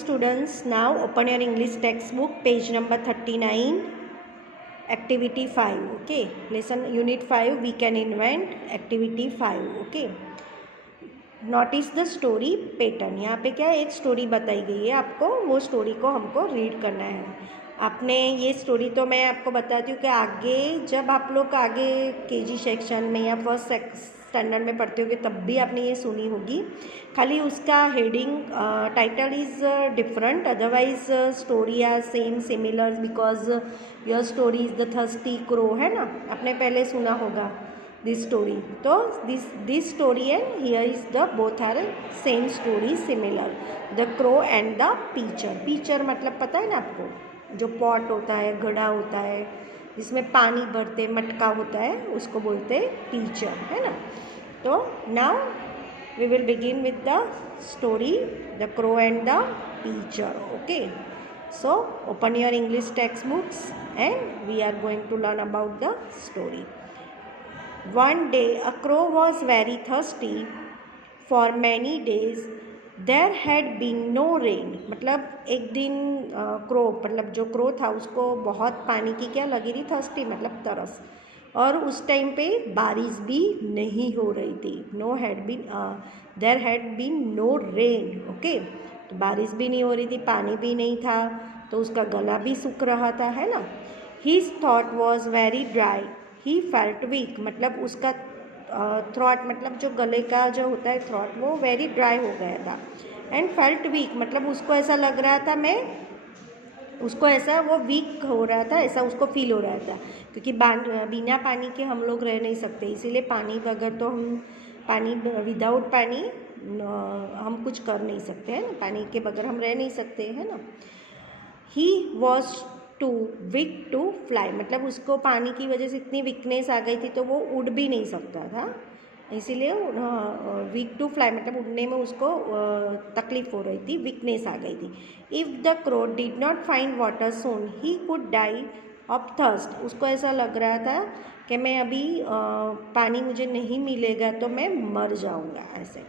students, now open your English textbook, page number 39, activity 5. Okay, lesson unit 5, we can invent, activity 5. Okay, notice the story pattern. यहाँ पे क्या है, एक story बताई गई है आपको, वो स्टोरी को हमको रीड करना है. आपने ये स्टोरी तो मैं आपको बताती हूँ कि आगे जब आप लोग आगे केजी सेक्शन में या फर्स्ट स्टैंडर्ड में पढ़ते होगे तब भी आपने ये सुनी होगी. खाली उसका heading title is different, otherwise story are same similar because your story is the thirsty crow, है ना, आपने पहले सुना होगा this story. So this story and here is the both are same story similar, the crow and the pitcher. pitcher मतलब पता है ना आपको, जो पॉट होता है, घड़ा होता है, जिसमें पानी भरते मटका होता है, उसको बोलते हैं pitcher, है ना. तो now we will begin with the story, the crow and the pitcher. Okay, so open your English textbooks and we are going to learn about the story. One day a crow was very thirsty. For many days there had been no rain. मतलब एक दिन crow मतलब जो crow था उसको बहुत पानी की क्या लगी थी, थर्स्टी मतलब तरस, और उस टाइम पे बारिश भी नहीं हो रही थी. There had been no rain. Okay, तो बारिश भी नहीं हो रही थी, पानी भी नहीं था, तो उसका गला भी सूख रहा था, है ना. हिज थॉट was very dry. He felt weak मतलब उसका थ्रॉट मतलब जो गले का जो होता है थ्रॉट, वो वेरी ड्राई हो गया था. एंड फेल्ट वीक मतलब उसको ऐसा लग रहा था, उसको ऐसा वो वीक हो रहा था, ऐसा उसको फील हो रहा था, क्योंकि बिना पानी के हम लोग रह नहीं सकते, इसीलिए पानी बगैर तो विदाउट पानी हम कुछ कर नहीं सकते हैं ना, पानी के बगैर हम रह नहीं सकते हैं ना. He was too weak to fly मतलब उसको पानी की वजह से इतनी वीकनेस आ गई थी तो वो उड़ भी नहीं सकता था, इसीलिए वीक टू फ्लाई मतलब उड़ने में उसको तकलीफ हो रही थी, वीकनेस आ गई थी. If the crow did not find water soon he could die of thirst. उसको ऐसा लग रहा था कि मैं अभी पानी मुझे नहीं मिलेगा तो मैं मर जाऊँगा ऐसे.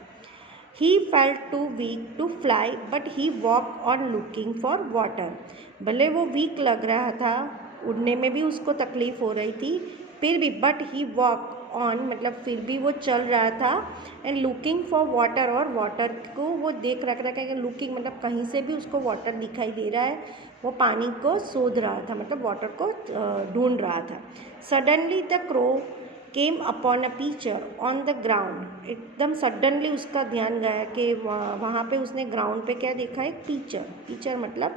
He felt too weak to fly, but he walked on looking for water. भले वो वीक लग रहा था, उड़ने में भी उसको तकलीफ़ हो रही थी, फिर भी बट ही वॉक ऑन मतलब फिर भी वो चल रहा था. एंड लुकिंग फॉर वाटर, और वाटर को वो देख रखा था कि लुकिंग मतलब कहीं से भी उसको वाटर दिखाई दे रहा है, वो पानी को शोध रहा था मतलब वाटर को ढूंढ रहा था. Suddenly the crow came upon a pitcher on the ground. एकदम सडनली उसका ध्यान गया कि वहाँ पे उसने ग्राउंड पे क्या देखा, एक पिचर मतलब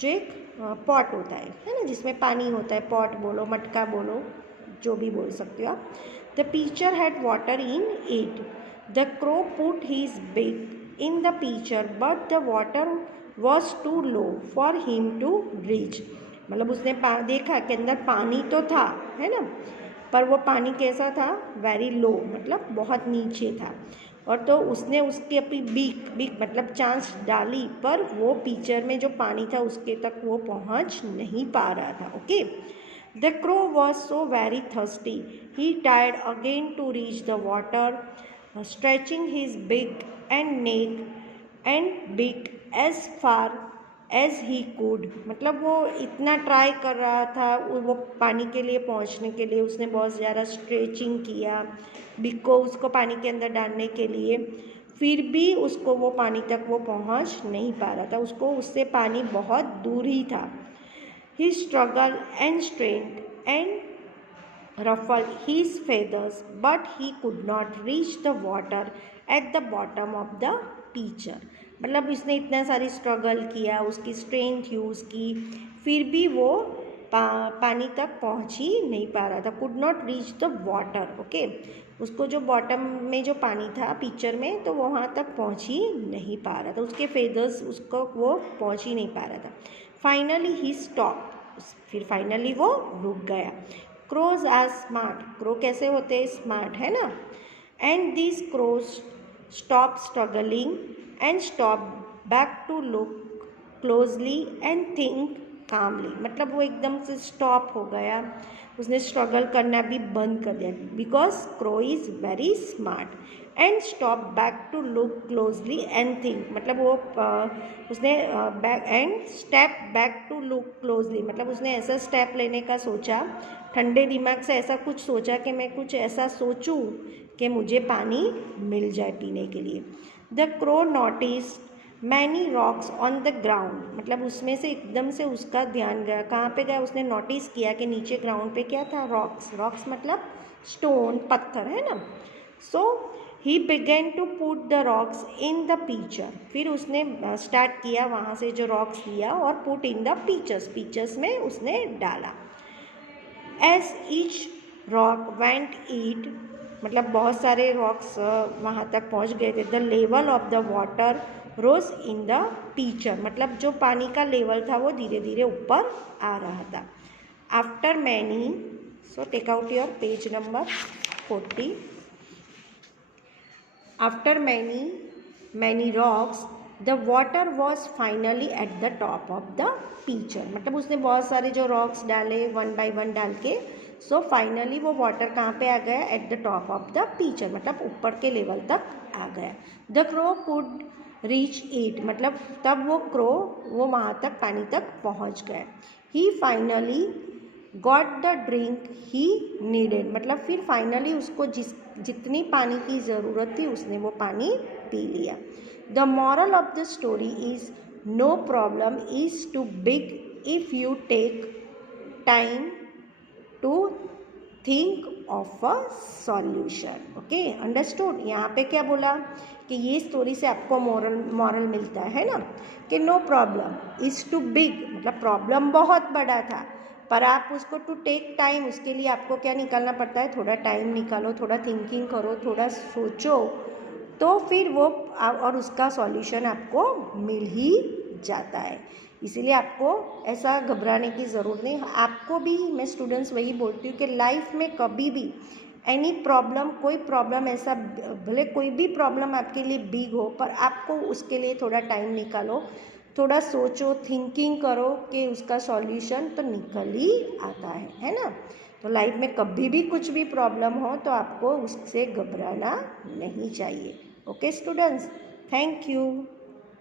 जो एक पॉट होता है ना, जिसमें पानी होता है, पॉट बोलो, मटका बोलो, जो भी बोल सकते हो आप. The pitcher had water in it. The crow put his beak in the pitcher but the water was too low for him to reach. मतलब उसने देखा कि अंदर पानी तो था, है ना, पर वो पानी कैसा था, वेरी लो मतलब बहुत नीचे था. और तो उसने उसकी अपनी बीक मतलब चांस डाली, पर वो पिचर में जो पानी था उसके तक वो पहुंच नहीं पा रहा था. Okay, the crow was so very thirsty. He tried again to reach the water, stretching his beak and neck and beak as far as he could. मतलब वो इतना ट्राई कर रहा था वो पानी के लिए पहुंचने के लिए, उसने बहुत ज़्यादा स्ट्रेचिंग किया बिग को उसको पानी के अंदर डालने के लिए, फिर भी उसको वो पानी तक वो पहुंच नहीं पा रहा था, उसको उससे पानी बहुत दूर ही था. He struggle and strained and ruffled his feathers, but he could not reach the water at the bottom of the pitcher. मतलब उसने इतना सारी स्ट्रगल किया, उसकी स्ट्रेंथ यूज़ की, फिर भी वो पानी तक पहुँच ही नहीं पा रहा था. Could not reach the water. Okay, उसको जो बॉटम में जो पानी था पिक्चर में, तो वहाँ तक पहुँच ही नहीं पा रहा था, उसके फेदर्स उसको वो पहुँच ही नहीं पा रहा था. Finally he stop. फिर फाइनली वो रुक गया. Crows are smart. क्रो कैसे होते हैं, स्मार्ट, है ना. And this crows stop struggling and stop back to look closely and think calmly, मतलब वो एकदम से स्टॉप हो गया, उसने स्ट्रगल करना भी बंद कर दिया। Because crow is very smart and stop back to look closely and think, मतलब वो उसने back and step back to look closely, मतलब उसने ऐसा स्टेप लेने का सोचा, ठंडे दिमाग से ऐसा कुछ सोचा कि मैं कुछ ऐसा सोचूं कि मुझे पानी मिल जाए पीने के लिए। The crow notice many rocks on the ground, मतलब उसमें से एकदम से उसका ध्यान गया, कहाँ पे गया, उसने नोटिस किया कि नीचे ग्राउंड पे क्या था, रॉक्स, रॉक्स मतलब स्टोन, पत्थर है ना। So he began to put the rocks in the pitcher, फिर उसने स्टार्ट किया वहाँ से जो रॉक्स लिया और put in the pitchers, pitchers में उसने डाला। As each rock went it, मतलब बहुत सारे रॉक्स वहाँ तक पहुँच गए थे। The level of the water rose in the pitcher, मतलब जो पानी का लेवल था वो धीरे धीरे ऊपर आ रहा था। After many, so take out your page number 40। After many rocks the water was finally at the top of the pitcher, मतलब उसने बहुत सारे जो रॉक्स डाले वन बाय वन डाल के, सो फाइनली वो वाटर कहाँ पे आ गया, eight the top of the pitcher, मतलब ऊपर के लेवल तक आ गया। The crow could reach it, मतलब तब वो क्रो वो वहाँ तक पानी तक पहुँच गए। He finally got the drink he needed, मतलब फिर फाइनली उसको जितनी पानी की ज़रूरत थी उसने वो पानी पी लिया। The moral of the story is no problem is too big if you take time to think of a solution. Okay, understood. यहाँ पे क्या बोला कि ये स्टोरी से आपको मॉरल मिलता है ना, कि no problem is too big, मतलब प्रॉब्लम बहुत बड़ा था पर आप उसको टू टेक टाइम, उसके लिए आपको क्या निकालना पड़ता है, थोड़ा टाइम निकालो, थोड़ा थिंकिंग करो, थोड़ा सोचो, तो फिर वो और उसका सॉल्यूशन आपको मिल ही जाता है। इसीलिए आपको ऐसा घबराने की ज़रूरत नहीं। आपको भी, मैं स्टूडेंट्स वही बोलती हूँ कि लाइफ में कभी भी एनी प्रॉब्लम, कोई प्रॉब्लम ऐसा, भले कोई भी प्रॉब्लम आपके लिए बिग हो, पर आपको उसके लिए थोड़ा टाइम निकालो, थोड़ा सोचो, थिंकिंग करो कि उसका सॉल्यूशन तो निकल ही आता है ना। तो लाइफ में कभी भी कुछ भी प्रॉब्लम हो तो आपको उससे घबराना नहीं चाहिए। Okay students, thank you.